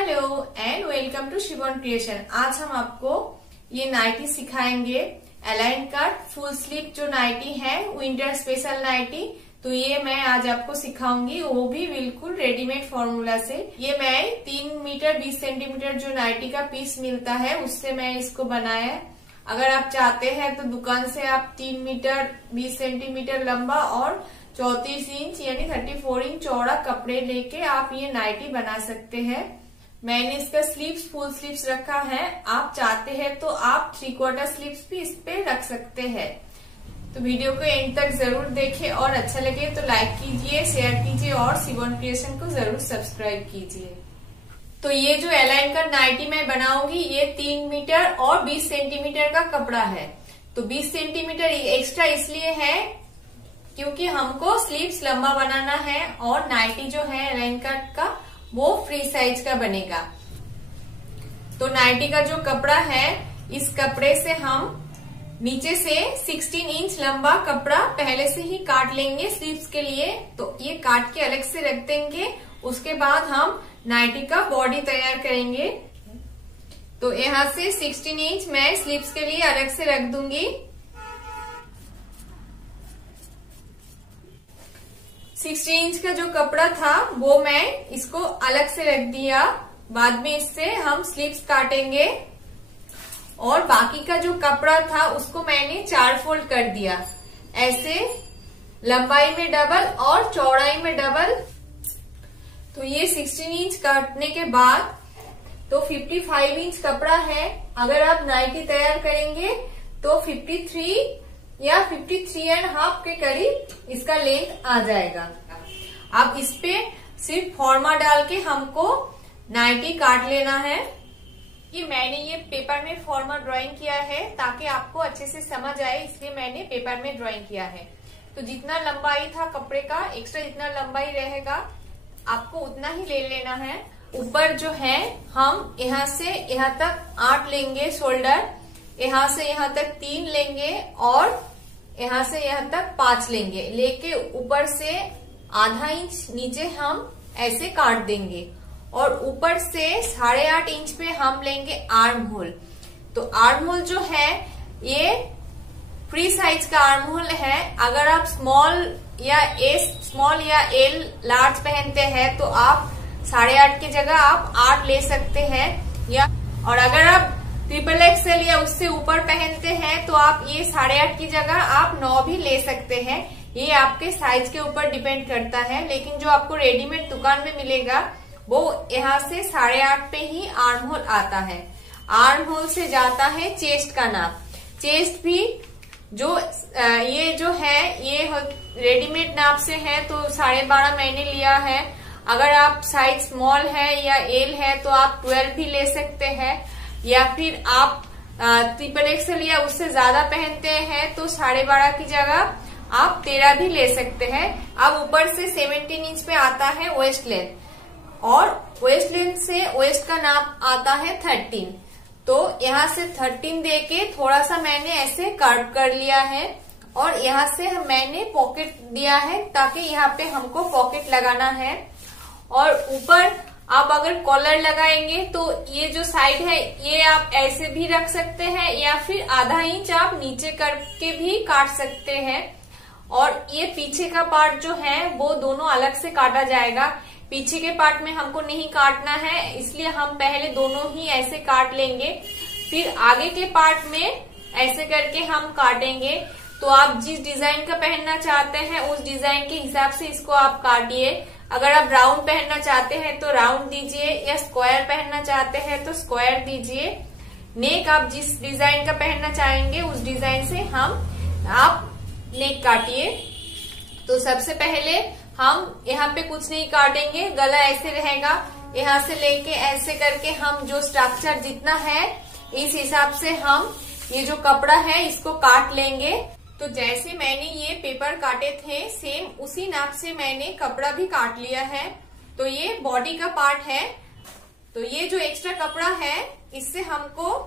Hello and welcome to Shivam creation. आज हम आपको ये नाइटी सिखाएंगे, अलाइन कट फुल स्लीव जो नाइटी है, विंटर स्पेशल नाइटी। तो ये मैं आज आपको सिखाऊंगी, वो भी बिल्कुल रेडीमेड फॉर्मूला से। ये मैं 3 मीटर 20 सेंटीमीटर जो नाइटी का पीस मिलता है उससे मैं इसको बनाया है। अगर आप चाहते हैं तो दुकान से आप 3 मीटर 20 सेंटीमीटर लंबा और 34 इंच यानी 34 इंच चौड़ा कपड़े लेके आप ये नाइटी बना सकते हैं। मैंने इसका स्लीव्स फुल स्लीव्स रखा है, आप चाहते हैं तो आप 3/4 स्लीव्स भी इस पे रख सकते हैं। तो वीडियो को एंड तक जरूर देखें और अच्छा लगे तो लाइक कीजिए, शेयर कीजिए और शिवम क्रिएशन को जरूर सब्सक्राइब कीजिए। तो ये जो अलाइन कट नाइटी मैं बनाऊंगी ये 3 मीटर और 20 सेंटीमीटर का कपड़ा है। तो 20 सेंटीमीटर एक्स्ट्रा इसलिए है क्योंकि हमको स्लीव्स लंबा बनाना है और नाइटी जो है अलाइन कट का वो फ्री साइज का बनेगा। तो नाइटी का जो कपड़ा है, इस कपड़े से हम नीचे से 16 इंच लंबा कपड़ा पहले से ही काट लेंगे स्लीव्स के लिए। तो ये काट के अलग से रख देंगे। उसके बाद हम नाइटी का बॉडी तैयार करेंगे। तो यहाँ से 16 इंच मैं स्लीव्स के लिए अलग से रख दूंगी। 16 इंच का जो कपड़ा था वो मैं इसको अलग से रख दिया। बाद में इससे हम स्लीव्स काटेंगे और बाकी का जो कपड़ा था उसको मैंने 4 फोल्ड कर दिया, ऐसे लंबाई में डबल और चौड़ाई में डबल। तो ये 16 इंच काटने के बाद तो 55 इंच कपड़ा है। अगर आप नाइटी तैयार करेंगे तो 53 या 53.5 के करीब इसका लेंथ आ जाएगा। अब इस पे सिर्फ फॉर्मा डाल के हमको नाइटी काट लेना है। ये मैंने ये पेपर में फॉर्मा ड्राइंग किया है ताकि आपको अच्छे से समझ आए, इसलिए मैंने पेपर में ड्राइंग किया है। तो जितना लंबाई था कपड़े का, एक्स्ट्रा जितना लंबाई रहेगा आपको उतना ही ले लेना है। ऊपर जो है हम यहाँ से यहाँ तक 8 लेंगे शोल्डर, यहाँ से यहाँ तक 3 लेंगे और यहाँ से यहाँ तक 5 लेंगे। लेके ऊपर से आधा इंच नीचे हम ऐसे काट देंगे और ऊपर से 8.5 इंच पे हम लेंगे आर्म होल। तो आर्म होल जो है ये फ्री साइज का आर्म होल है। अगर आप स्मॉल या एल लार्ज पहनते हैं तो आप 8.5 की जगह आप 8 ले सकते हैं। या और अगर आप XXL या उससे ऊपर पहनते हैं तो आप ये 8.5 की जगह आप 9 भी ले सकते हैं। ये आपके साइज के ऊपर डिपेंड करता है। लेकिन जो आपको रेडीमेड दुकान में मिलेगा वो यहाँ से 8.5 पे ही आर्म होल आता है। आर्म होल से जाता है चेस्ट का नाप। चेस्ट भी जो ये जो है ये रेडीमेड नाप से है, तो 12.5 मैंने लिया है। अगर आप साइज स्मॉल है या एल है तो आप 12 भी ले सकते हैं। या फिर आप XXL या उससे ज्यादा पहनते हैं तो 12.5 की जगह आप 13 भी ले सकते हैं। अब ऊपर से 17 इंच पे आता है वेस्ट लेंथ और वेस्ट लेंथ से वेस्ट का नाप आता है 13। तो यहाँ से 13 देके थोड़ा सा मैंने ऐसे कर्व कर लिया है और यहाँ से मैंने पॉकेट दिया है ताकि यहाँ पे हमको पॉकेट लगाना है। और ऊपर आप अगर कॉलर लगाएंगे तो ये जो साइड है ये आप ऐसे भी रख सकते हैं या फिर आधा इंच आप नीचे करके भी काट सकते हैं। और ये पीछे का पार्ट जो है वो दोनों अलग से काटा जाएगा। पीछे के पार्ट में हमको नहीं काटना है, इसलिए हम पहले दोनों ही ऐसे काट लेंगे, फिर आगे के पार्ट में ऐसे करके हम काटेंगे। तो आप जिस डिजाइन का पहनना चाहते हैं उस डिजाइन के हिसाब से इसको आप काटिए। अगर आप राउंड पहनना चाहते हैं तो राउंड दीजिए या स्क्वायर पहनना चाहते हैं तो स्क्वायर दीजिए। नेक आप जिस डिजाइन का पहनना चाहेंगे उस डिजाइन से आप नेक काटिए। तो सबसे पहले हम यहाँ पे कुछ नहीं काटेंगे, गला ऐसे रहेगा। यहाँ से लेके ऐसे करके हम जो स्ट्रक्चर जितना है इस हिसाब से हम ये जो कपड़ा है इसको काट लेंगे। तो जैसे मैंने ये पेपर काटे थे सेम उसी नाप से मैंने कपड़ा भी काट लिया है। तो ये बॉडी का पार्ट है। तो ये जो एक्स्ट्रा कपड़ा है इससे हमको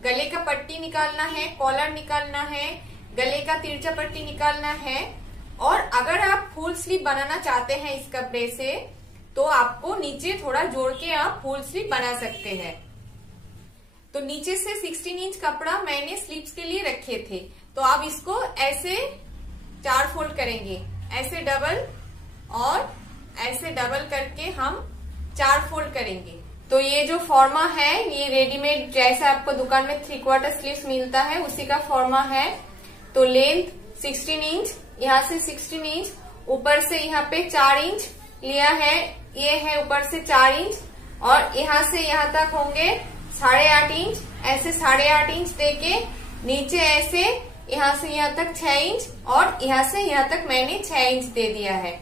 गले का पट्टी निकालना है, कॉलर निकालना है, गले का तिरछा पट्टी निकालना है। और अगर आप फुल स्लीव बनाना चाहते हैं इस कपड़े से तो आपको नीचे थोड़ा जोड़ के आप फुल स्लीव बना सकते हैं। तो नीचे से 16 इंच कपड़ा मैंने स्लीव्स के लिए रखे थे, तो आप इसको ऐसे 4 फोल्ड करेंगे, ऐसे डबल और ऐसे डबल करके हम 4 फोल्ड करेंगे। तो ये जो फॉर्मा है ये रेडीमेड जैसा आपको दुकान में 3/4 स्लीव्स मिलता है उसी का फॉर्मा है। तो लेंथ 16 इंच, यहाँ से 16 इंच, ऊपर से यहाँ पे 4 इंच लिया है, ये है ऊपर से 4 इंच और यहाँ से यहाँ तक होंगे 8.5 इंच, ऐसे 8.5 इंच देके नीचे ऐसे यहाँ से यहाँ तक 6 इंच और यहाँ से यहाँ तक मैंने 6 इंच दे दिया है।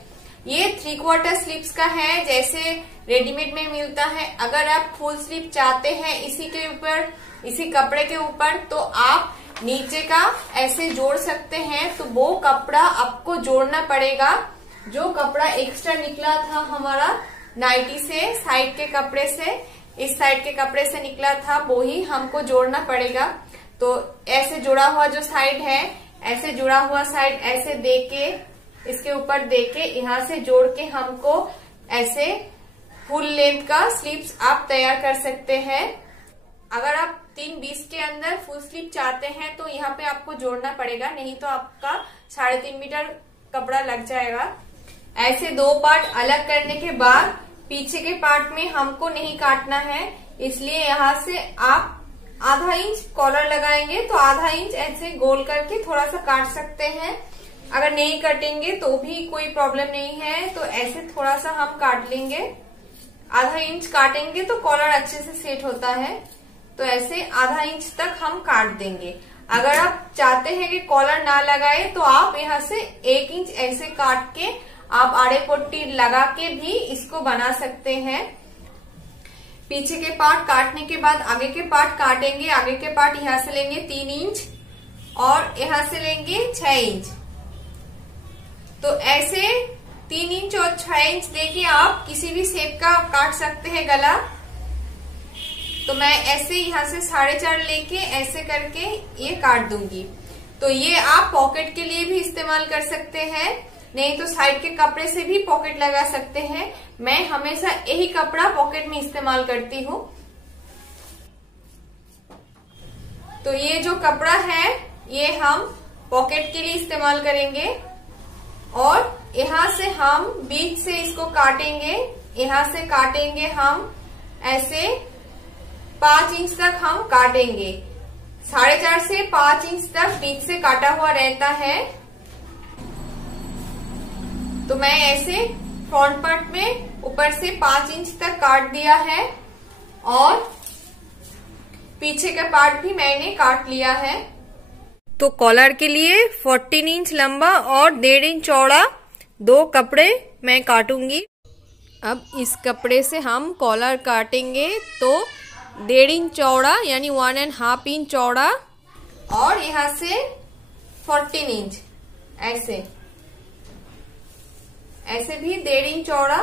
ये 3/4 स्लीव्स का है जैसे रेडीमेड में मिलता है। अगर आप फुल स्लीव चाहते हैं इसी के ऊपर, इसी कपड़े के ऊपर, तो आप नीचे का ऐसे जोड़ सकते हैं। तो वो कपड़ा आपको जोड़ना पड़ेगा, जो कपड़ा एक्स्ट्रा निकला था हमारा नाइटी से, साइड के कपड़े से, इस साइड के कपड़े से निकला था, वो ही हमको जोड़ना पड़ेगा। तो ऐसे जुड़ा हुआ जो साइड है, ऐसे जुड़ा हुआ साइड ऐसे देके, इसके ऊपर देके यहाँ से जोड़ के हमको ऐसे फुल लेंथ का स्लीव्स आप तैयार कर सकते हैं। अगर आप 3:20 के अंदर फुल स्लीव चाहते हैं तो यहाँ पे आपको जोड़ना पड़ेगा, नहीं तो आपका 3.5 मीटर कपड़ा लग जाएगा। ऐसे 2 पार्ट अलग करने के बाद पीछे के पार्ट में हमको नहीं काटना है, इसलिए यहाँ से आप आधा इंच कॉलर लगाएंगे, तो आधा इंच ऐसे गोल करके थोड़ा सा काट सकते हैं। अगर नहीं कटेंगे तो भी कोई प्रॉब्लम नहीं है, तो ऐसे थोड़ा सा हम काट लेंगे। आधा इंच काटेंगे तो कॉलर अच्छे से सेट होता है, तो ऐसे आधा इंच तक हम काट देंगे। अगर आप चाहते हैं कि कॉलर ना लगाए तो आप यहाँ से 1 इंच ऐसे काट के आप आड़े पट्टी लगा के भी इसको बना सकते हैं। पीछे के पार्ट काटने के बाद आगे के पार्ट काटेंगे। आगे के पार्ट यहाँ से लेंगे 3 इंच और यहाँ से लेंगे 6 इंच। तो ऐसे 3 इंच और 6 इंच देके आप किसी भी शेप का काट सकते हैं गला। तो मैं ऐसे यहाँ से 4.5 लेके ऐसे करके ये काट दूंगी। तो ये आप पॉकेट के लिए भी इस्तेमाल कर सकते हैं, नहीं तो साइड के कपड़े से भी पॉकेट लगा सकते हैं। मैं हमेशा यही कपड़ा पॉकेट में इस्तेमाल करती हूँ। तो ये जो कपड़ा है ये हम पॉकेट के लिए इस्तेमाल करेंगे और यहाँ से हम बीच से इसको काटेंगे। यहाँ से काटेंगे हम ऐसे 5 इंच तक हम काटेंगे। 4.5 से 5 इंच तक बीच से काटा हुआ रहता है। तो मैं ऐसे फ्रंट पार्ट में ऊपर से 5 इंच तक काट दिया है और पीछे का पार्ट भी मैंने काट लिया है। तो कॉलर के लिए 14 इंच लंबा और 1.5 इंच चौड़ा 2 कपड़े मैं काटूंगी। अब इस कपड़े से हम कॉलर काटेंगे तो 1.5 इंच चौड़ा यानी 1.5 इंच चौड़ा और यहाँ से 14 इंच ऐसे ऐसे भी 1.5 इंच चौड़ा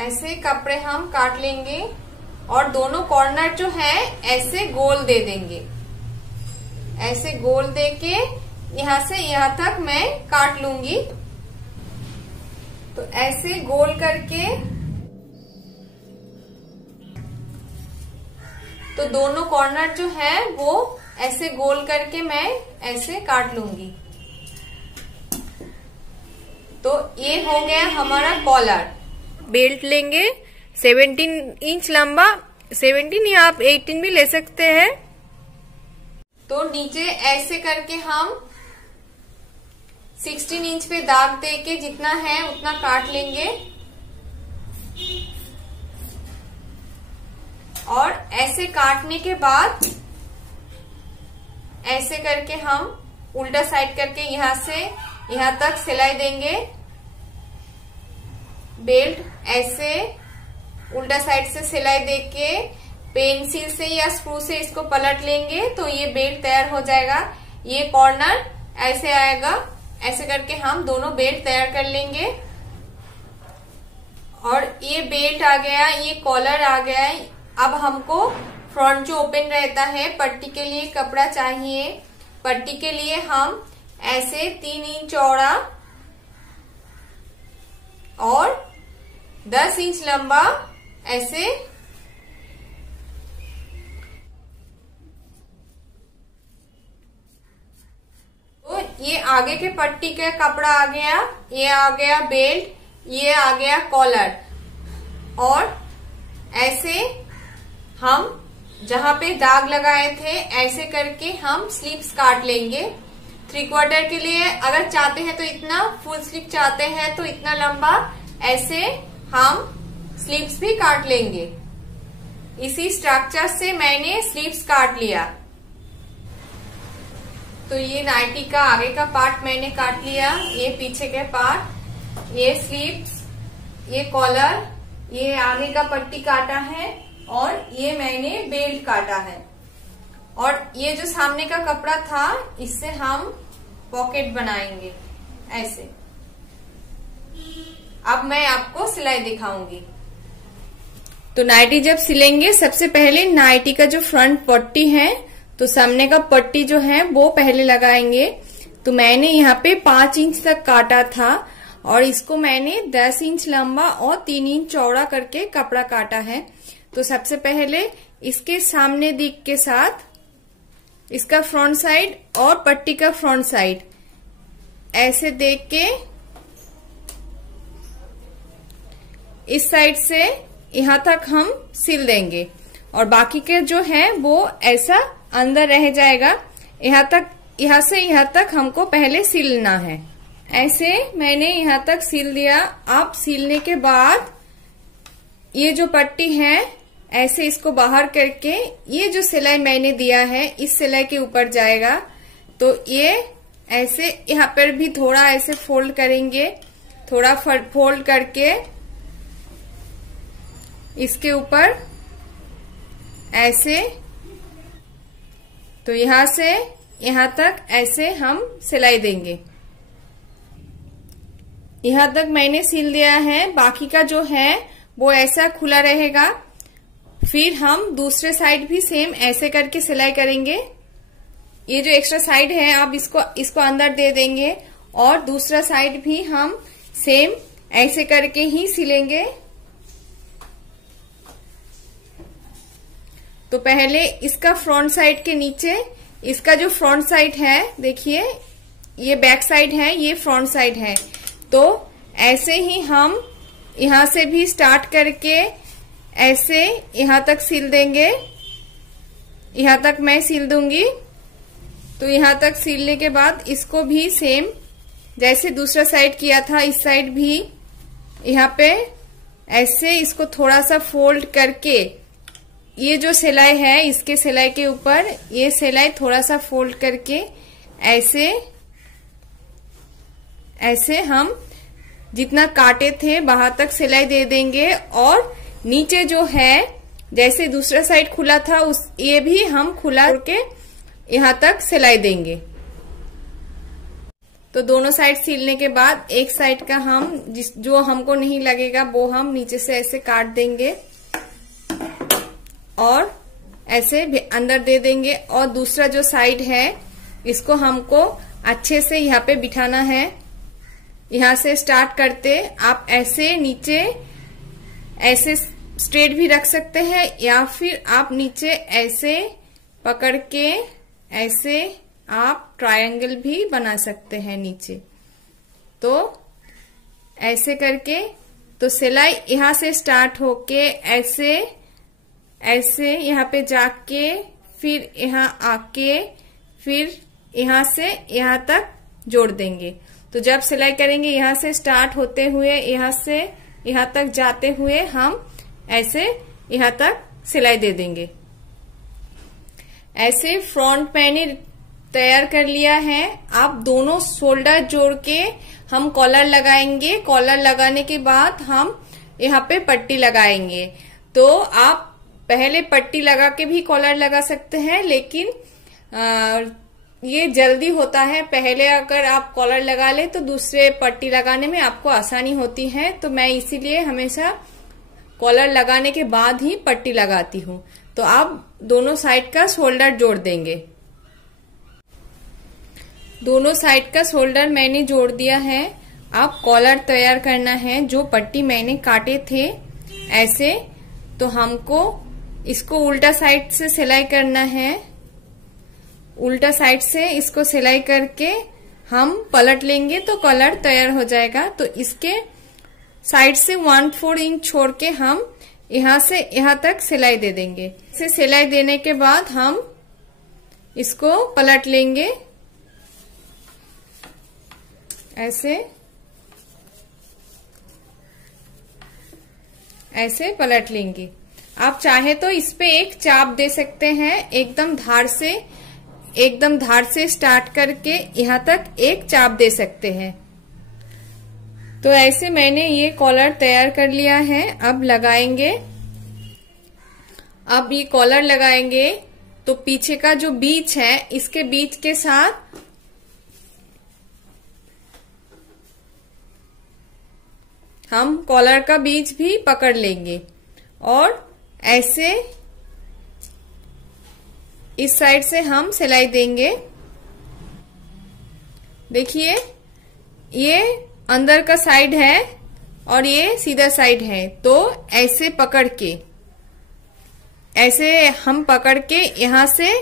ऐसे कपड़े हम काट लेंगे और दोनों कॉर्नर जो है ऐसे गोल दे देंगे। ऐसे गोल देके यहाँ से यहाँ तक मैं काट लूंगी। तो ऐसे गोल करके तो दोनों कॉर्नर जो है वो ऐसे गोल करके मैं ऐसे काट लूंगी। तो ये हो गया हमारा कॉलर। बेल्ट लेंगे 17 इंच लंबा, 17 या आप 18 भी ले सकते हैं। तो नीचे ऐसे करके हम 16 इंच पे दाग देके जितना है उतना काट लेंगे और ऐसे काटने के बाद ऐसे करके हम उल्टा साइड करके यहाँ से यहाँ तक सिलाई देंगे। बेल्ट ऐसे उल्टा साइड से सिलाई देके पेंसिल से या स्क्रू से इसको पलट लेंगे तो ये बेल्ट तैयार हो जाएगा। ये कॉर्नर ऐसे आएगा। ऐसे करके हम दोनों बेल्ट तैयार कर लेंगे और ये बेल्ट आ गया, ये कॉलर आ गया। अब हमको फ्रंट जो ओपन रहता है पट्टी के लिए कपड़ा चाहिए। पट्टी के लिए हम ऐसे 3 इंच चौड़ा 10 इंच लंबा ऐसे तो ये आगे के पट्टी का कपड़ा आ गया, ये आ गया बेल्ट, ये आ गया कॉलर। और ऐसे हम जहां पे दाग लगाए थे ऐसे करके हम स्लीव्स काट लेंगे। 3/4 के लिए अगर चाहते हैं तो इतना, फुल स्लीव चाहते हैं तो इतना लंबा ऐसे हम स्लीव्स भी काट लेंगे। इसी स्ट्रक्चर से मैंने स्लीव्स काट लिया। तो ये नाइटी का आगे का पार्ट मैंने काट लिया, ये पीछे के पार्ट, ये स्लीव्स, ये कॉलर, ये आगे का पट्टी काटा है और ये मैंने बेल्ट काटा है। और ये जो सामने का कपड़ा था इससे हम पॉकेट बनाएंगे ऐसे। अब मैं आपको सिलाई दिखाऊंगी। तो नाइटी जब सिलेंगे सबसे पहले नाइटी का जो फ्रंट पट्टी है तो सामने का पट्टी जो है वो पहले लगाएंगे। तो मैंने यहाँ पे 5 इंच तक काटा था और इसको मैंने 10 इंच लंबा और 3 इंच चौड़ा करके कपड़ा काटा है। तो सबसे पहले इसके सामने दिख के साथ इसका फ्रंट साइड और पट्टी का फ्रंट साइड ऐसे देख के इस साइड से यहां तक हम सिल देंगे और बाकी के जो है वो ऐसा अंदर रह जाएगा। यहां तक, यहां से यहां तक हमको पहले सिलना है। ऐसे मैंने यहां तक सिल दिया। अब सिलने के बाद ये जो पट्टी है ऐसे इसको बाहर करके ये जो सिलाई मैंने दिया है इस सिलाई के ऊपर जाएगा। तो ये ऐसे यहाँ पर भी थोड़ा ऐसे फोल्ड करेंगे, थोड़ा फोल्ड करके इसके ऊपर ऐसे। तो यहाँ से यहाँ तक ऐसे हम सिलाई देंगे। यहाँ तक मैंने सिल दिया है, बाकी का जो है वो ऐसा खुला रहेगा। फिर हम दूसरे साइड भी सेम ऐसे करके सिलाई करेंगे। ये जो एक्स्ट्रा साइड है आप इसको अंदर दे देंगे और दूसरा साइड भी हम सेम ऐसे करके ही सिलेंगे। तो पहले इसका फ्रंट साइड के नीचे, इसका जो फ्रंट साइड है देखिए ये बैक साइड है, ये फ्रंट साइड है। तो ऐसे ही हम यहां से भी स्टार्ट करके ऐसे यहां तक सिल देंगे। यहां तक मैं सिल दूंगी। तो यहां तक सिलने के बाद इसको भी सेम जैसे दूसरा साइड किया था इस साइड भी यहाँ पे ऐसे इसको थोड़ा सा फोल्ड करके ये जो सिलाई है इसके सिलाई के ऊपर ये सिलाई थोड़ा सा फोल्ड करके ऐसे ऐसे हम जितना काटे थे वहां तक सिलाई दे देंगे। और नीचे जो है जैसे दूसरा साइड खुला था उस ये भी हम खुला करके यहाँ तक सिलाई देंगे। तो दोनों साइड सिलने के बाद एक साइड का हम जो हमको नहीं लगेगा वो हम नीचे से ऐसे काट देंगे और ऐसे अंदर दे देंगे। और दूसरा जो साइड है इसको हमको अच्छे से यहाँ पे बिठाना है। यहाँ से स्टार्ट करते आप ऐसे नीचे ऐसे स्ट्रेट भी रख सकते हैं या फिर आप नीचे ऐसे पकड़ के ऐसे आप ट्रायंगल भी बना सकते हैं नीचे। तो ऐसे करके तो सिलाई यहाँ से स्टार्ट होके ऐसे ऐसे यहाँ पे जाके फिर यहाँ आके फिर यहाँ से यहाँ तक जोड़ देंगे। तो जब सिलाई करेंगे यहाँ से स्टार्ट होते हुए यहाँ से यहाँ तक जाते हुए हम ऐसे यहाँ तक सिलाई दे देंगे। ऐसे फ्रंट मैंने तैयार कर लिया है। अब दोनों शोल्डर जोड़ के हम कॉलर लगाएंगे। कॉलर लगाने के बाद हम यहाँ पे पट्टी लगाएंगे। तो आप पहले पट्टी लगा के भी कॉलर लगा सकते हैं, लेकिन ये जल्दी होता है। पहले अगर आप कॉलर लगा ले तो दूसरे पट्टी लगाने में आपको आसानी होती है। तो मैं इसीलिए हमेशा कॉलर लगाने के बाद ही पट्टी लगाती हूँ। तो आप दोनों साइड का शोल्डर जोड़ देंगे। दोनों साइड का शोल्डर मैंने जोड़ दिया है अब कॉलर तैयार करना है। जो पट्टी मैंने काटे थे ऐसे, तो हमको इसको उल्टा साइड से सिलाई करना है। उल्टा साइड से इसको सिलाई करके हम पलट लेंगे तो कॉलर तैयार हो जाएगा। तो इसके साइड से 1/4 इंच छोड़ के हम यहाँ से यहाँ तक सिलाई दे देंगे। इसे सिलाई देने के बाद हम इसको पलट लेंगे, ऐसे पलट लेंगे। आप चाहे तो इस पे एक चाप दे सकते हैं, एकदम धार से स्टार्ट करके यहाँ तक एक चाप दे सकते हैं। तो ऐसे मैंने ये कॉलर तैयार कर लिया है। अब लगाएंगे, अब ये कॉलर लगाएंगे तो पीछे का जो बीच है इसके बीच के साथ हम कॉलर का बीच भी पकड़ लेंगे और ऐसे इस साइड से हम सिलाई देंगे। देखिए ये अंदर का साइड है और ये सीधा साइड है, तो ऐसे पकड़ के, ऐसे हम पकड़ के यहाँ से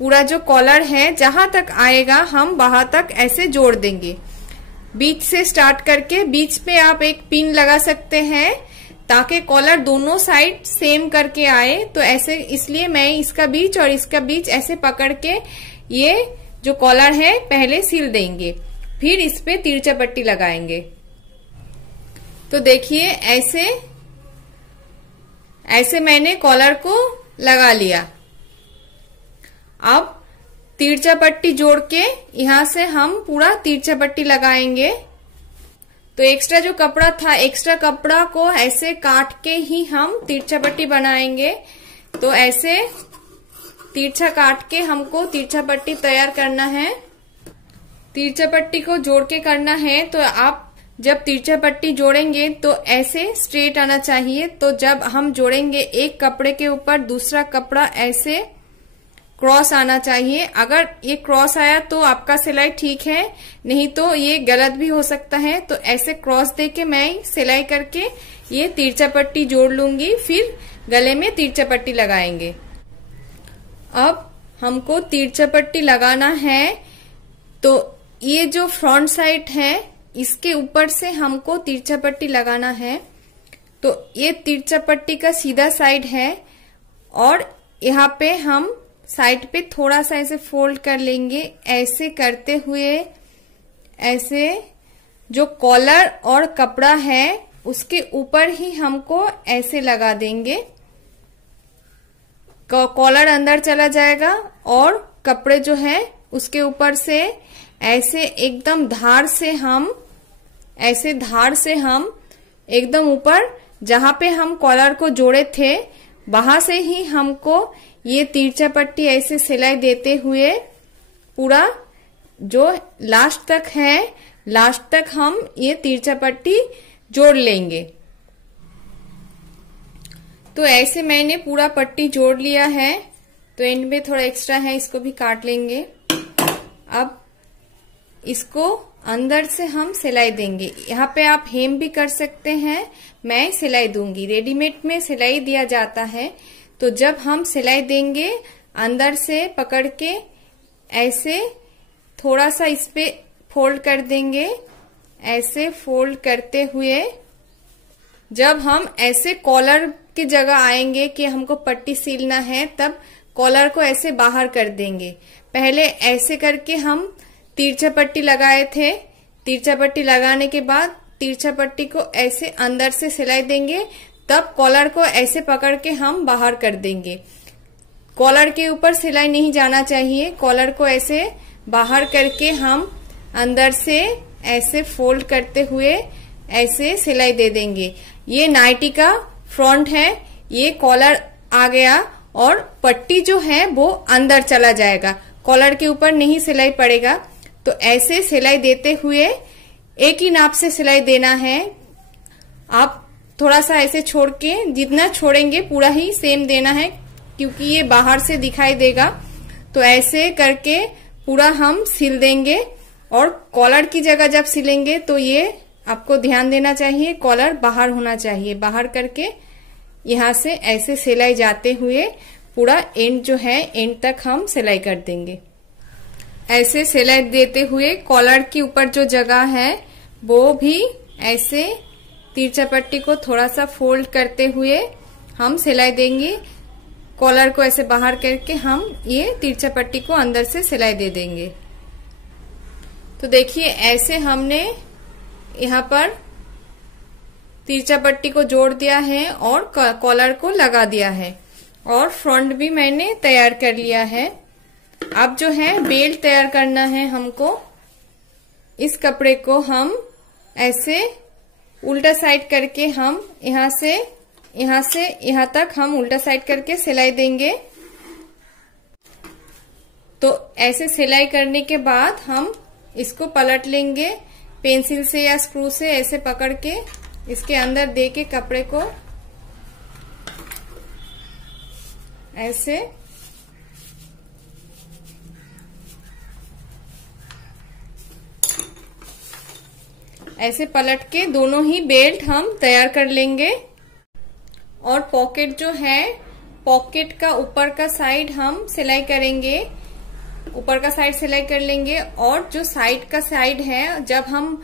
पूरा जो कॉलर है जहां तक आएगा हम वहां तक ऐसे जोड़ देंगे। बीच से स्टार्ट करके बीच पे आप एक पिन लगा सकते हैं ताकि कॉलर दोनों साइड सेम करके आए। तो ऐसे इसलिए मैं इसका बीच और इसका बीच ऐसे पकड़ के ये जो कॉलर है पहले सिल देंगे, फिर इस पे तिरछा पट्टी लगाएंगे। तो देखिए ऐसे मैंने कॉलर को लगा लिया। अब तिरछा पट्टी जोड़ के यहाँ से हम पूरा तिरछा पट्टी लगाएंगे। तो एक्स्ट्रा जो कपड़ा था, एक्स्ट्रा कपड़ा को ऐसे काट के ही हम तिरछा पट्टी बनाएंगे। तो ऐसे तिरछा काट के हमको तिरछा पट्टी तैयार करना है। तिरछा पट्टी को जोड़ के करना है। तो आप जब तिरछा पट्टी जोड़ेंगे तो ऐसे स्ट्रेट आना चाहिए। तो जब हम जोड़ेंगे एक कपड़े के ऊपर दूसरा कपड़ा ऐसे क्रॉस आना चाहिए। अगर ये क्रॉस आया तो आपका सिलाई ठीक है, नहीं तो ये गलत भी हो सकता है। तो ऐसे क्रॉस दे के मैं सिलाई करके ये तिरछा पट्टी जोड़ लूंगी, फिर गले में तिरछा पट्टी लगाएंगे। अब हमको तिरछा पट्टी लगाना है तो ये जो फ्रंट साइड है इसके ऊपर से हमको तिरछा पट्टी लगाना है। तो ये तिरछा पट्टी का सीधा साइड है और यहाँ पे हम साइड पे थोड़ा सा ऐसे फोल्ड कर लेंगे। ऐसे करते हुए ऐसे जो कॉलर और कपड़ा है उसके ऊपर ही हमको ऐसे लगा देंगे। कॉलर अंदर चला जाएगा और कपड़े जो है उसके ऊपर से ऐसे एकदम धार से हम एकदम ऊपर जहां पे हम कॉलर को जोड़े थे वहां से ही हमको ये तिरछा पट्टी ऐसे सिलाई देते हुए पूरा जो लास्ट तक है, लास्ट तक हम ये तिरछा पट्टी जोड़ लेंगे। तो ऐसे मैंने पूरा पट्टी जोड़ लिया है। तो एंड में थोड़ा एक्स्ट्रा है, इसको भी काट लेंगे। अब इसको अंदर से हम सिलाई देंगे। यहाँ पे आप हेम भी कर सकते हैं, मैं सिलाई दूंगी। रेडीमेड में सिलाई दिया जाता है। तो जब हम सिलाई देंगे अंदर से पकड़ के ऐसे थोड़ा सा इस पे फोल्ड कर देंगे। ऐसे फोल्ड करते हुए जब हम ऐसे कॉलर की जगह आएंगे कि हमको पट्टी सिलना है, तब कॉलर को ऐसे बाहर कर देंगे। पहले ऐसे करके हम तिरछा पट्टी लगाए थे। तिरछा पट्टी लगाने के बाद तिरछा पट्टी को ऐसे अंदर से सिलाई देंगे, तब कॉलर को ऐसे पकड़ के हम बाहर कर देंगे। कॉलर के ऊपर सिलाई नहीं जाना चाहिए। कॉलर को ऐसे बाहर करके हम अंदर से ऐसे फोल्ड करते हुए ऐसे सिलाई दे देंगे। ये नाइटी का फ्रंट है, ये कॉलर आ गया और पट्टी जो है वो अंदर चला जाएगा, कॉलर के ऊपर नहीं सिलाई पड़ेगा। तो ऐसे सिलाई देते हुए एक ही नाप से सिलाई देना है। आप थोड़ा सा ऐसे छोड़ के, जितना छोड़ेंगे पूरा ही सेम देना है क्योंकि ये बाहर से दिखाई देगा। तो ऐसे करके पूरा हम सिल देंगे और कॉलर की जगह जब सिलेंगे तो ये आपको ध्यान देना चाहिए, कॉलर बाहर होना चाहिए। बाहर करके यहाँ से ऐसे सिलाई जाते हुए पूरा एंड जो है एंड तक हम सिलाई कर देंगे। ऐसे सिलाई देते हुए कॉलर के ऊपर जो जगह है वो भी ऐसे तिरछा पट्टी को थोड़ा सा फोल्ड करते हुए हम सिलाई देंगे। कॉलर को ऐसे बाहर करके हम ये तिरछा पट्टी को अंदर से सिलाई दे देंगे। तो देखिए ऐसे हमने यहाँ पर तिरछा पट्टी को जोड़ दिया है और कॉलर को लगा दिया है और फ्रंट भी मैंने तैयार कर लिया है। अब जो है बेल्ट तैयार करना है हमको। इस कपड़े को हम ऐसे उल्टा साइड करके हम यहाँ से यहाँ तक हम उल्टा साइड करके सिलाई देंगे। तो ऐसे सिलाई करने के बाद हम इसको पलट लेंगे पेंसिल से या स्क्रू से ऐसे पकड़ के इसके अंदर दे के कपड़े को ऐसे पलट के दोनों ही बेल्ट हम तैयार कर लेंगे। और पॉकेट जो है, पॉकेट का ऊपर का साइड हम सिलाई करेंगे, ऊपर का साइड सिलाई कर लेंगे। और जो साइड का साइड है जब हम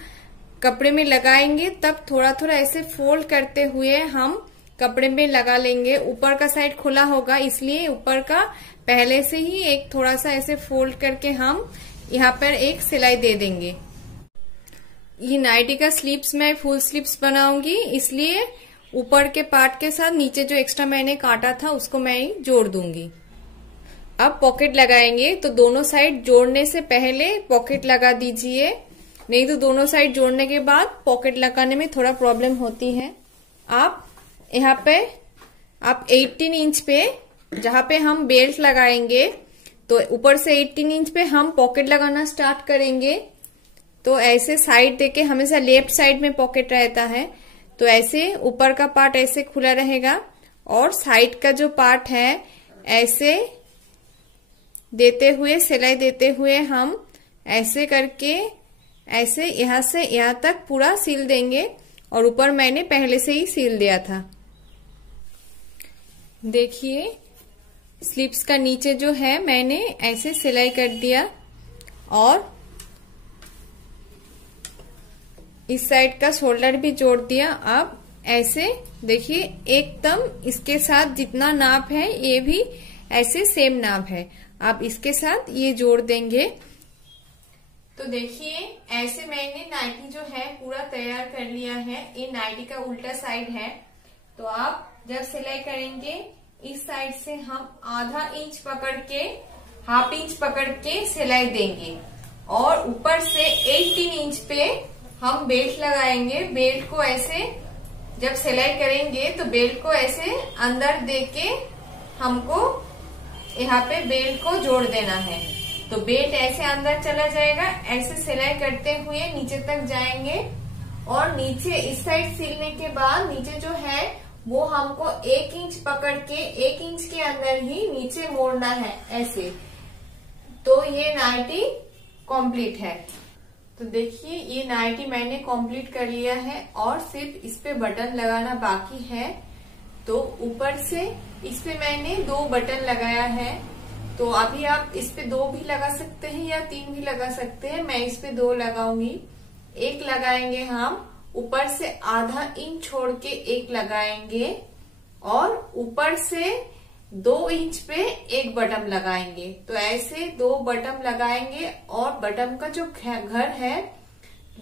कपड़े में लगाएंगे तब थोड़ा थोड़ा ऐसे फोल्ड करते हुए हम कपड़े में लगा लेंगे। ऊपर का साइड खुला होगा इसलिए ऊपर का पहले से ही एक थोड़ा सा ऐसे फोल्ड करके हम यहाँ पर एक सिलाई दे देंगे। ये नाइटी का स्लीव्स मैं फुल स्लीव्स बनाऊंगी, इसलिए ऊपर के पार्ट के साथ नीचे जो एक्स्ट्रा मैंने काटा था उसको मैं जोड़ दूंगी। अब पॉकेट लगाएंगे तो दोनों साइड जोड़ने से पहले पॉकेट लगा दीजिए, नहीं तो दोनों साइड जोड़ने के बाद पॉकेट लगाने में थोड़ा प्रॉब्लम होती है। आप यहाँ पे आप 18 इंच पे जहाँ पे हम बेल्ट लगाएंगे तो ऊपर से 18 इंच पे हम पॉकेट लगाना स्टार्ट करेंगे। तो ऐसे साइड देके, हमेशा लेफ्ट साइड में पॉकेट रहता है तो ऐसे ऊपर का पार्ट ऐसे खुला रहेगा और साइड का जो पार्ट है ऐसे देते हुए, सिलाई देते हुए हम ऐसे करके ऐसे यहाँ से यहाँ तक पूरा सील देंगे। और ऊपर मैंने पहले से ही सील दिया था। देखिए स्लीव्स का नीचे जो है मैंने ऐसे सिलाई कर दिया और इस साइड का शोल्डर भी जोड़ दिया। अब ऐसे देखिए एकदम इसके साथ जितना नाप है ये भी ऐसे सेम नाप है। अब इसके साथ ये जोड़ देंगे। तो देखिए ऐसे मैंने नाइटी जो है पूरा तैयार कर लिया है। ये नाइटी का उल्टा साइड है। तो आप जब सिलाई करेंगे इस साइड से हम आधा इंच पकड़ के, हाफ इंच पकड़ के सिलाई देंगे और ऊपर से 18 इंच पे हम बेल्ट लगाएंगे। बेल्ट को ऐसे जब सिलाई करेंगे तो बेल्ट को ऐसे अंदर दे के हमको यहाँ पे बेल्ट को जोड़ देना है। तो बेल्ट ऐसे अंदर चला जाएगा। ऐसे सिलाई करते हुए नीचे तक जाएंगे और नीचे इस साइड सिलने के बाद नीचे जो है वो हमको 1 इंच पकड़ के 1 इंच के अंदर ही नीचे मोड़ना है ऐसे। तो ये नाइटी कंप्लीट है। तो देखिए ये नाइटी मैंने कंप्लीट कर लिया है और सिर्फ इस पे बटन लगाना बाकी है। तो ऊपर से इस पे मैंने 2 बटन लगाया है। तो अभी आप इस पे 2 भी लगा सकते हैं या 3 भी लगा सकते हैं। मैं इस पे 2 लगाऊंगी। एक लगाएंगे हम ऊपर से आधा इंच छोड़ के एक लगाएंगे और ऊपर से 2 इंच पे एक बटन लगाएंगे। तो ऐसे 2 बटन लगाएंगे और बटन का जो घर है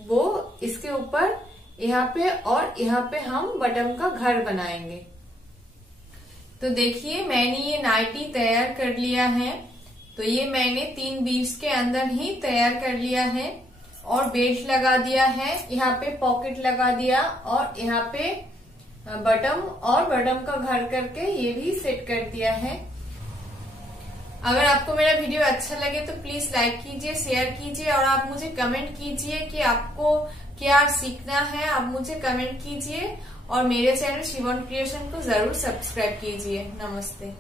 वो इसके ऊपर यहाँ पे और यहाँ पे हम बटन का घर बनाएंगे। तो देखिए मैंने ये नाइटी तैयार कर लिया है। तो ये मैंने 3 बीट्स के अंदर ही तैयार कर लिया है और बेल्ट लगा दिया है, यहाँ पे पॉकेट लगा दिया और यहाँ पे बटन और बटन का घर करके ये भी सेट कर दिया है। अगर आपको मेरा वीडियो अच्छा लगे तो प्लीज लाइक कीजिए, शेयर कीजिए और आप मुझे कमेंट कीजिए कि आपको क्या सीखना है। आप मुझे कमेंट कीजिए और मेरे चैनल शिवम क्रिएशन को जरूर सब्सक्राइब कीजिए। नमस्ते।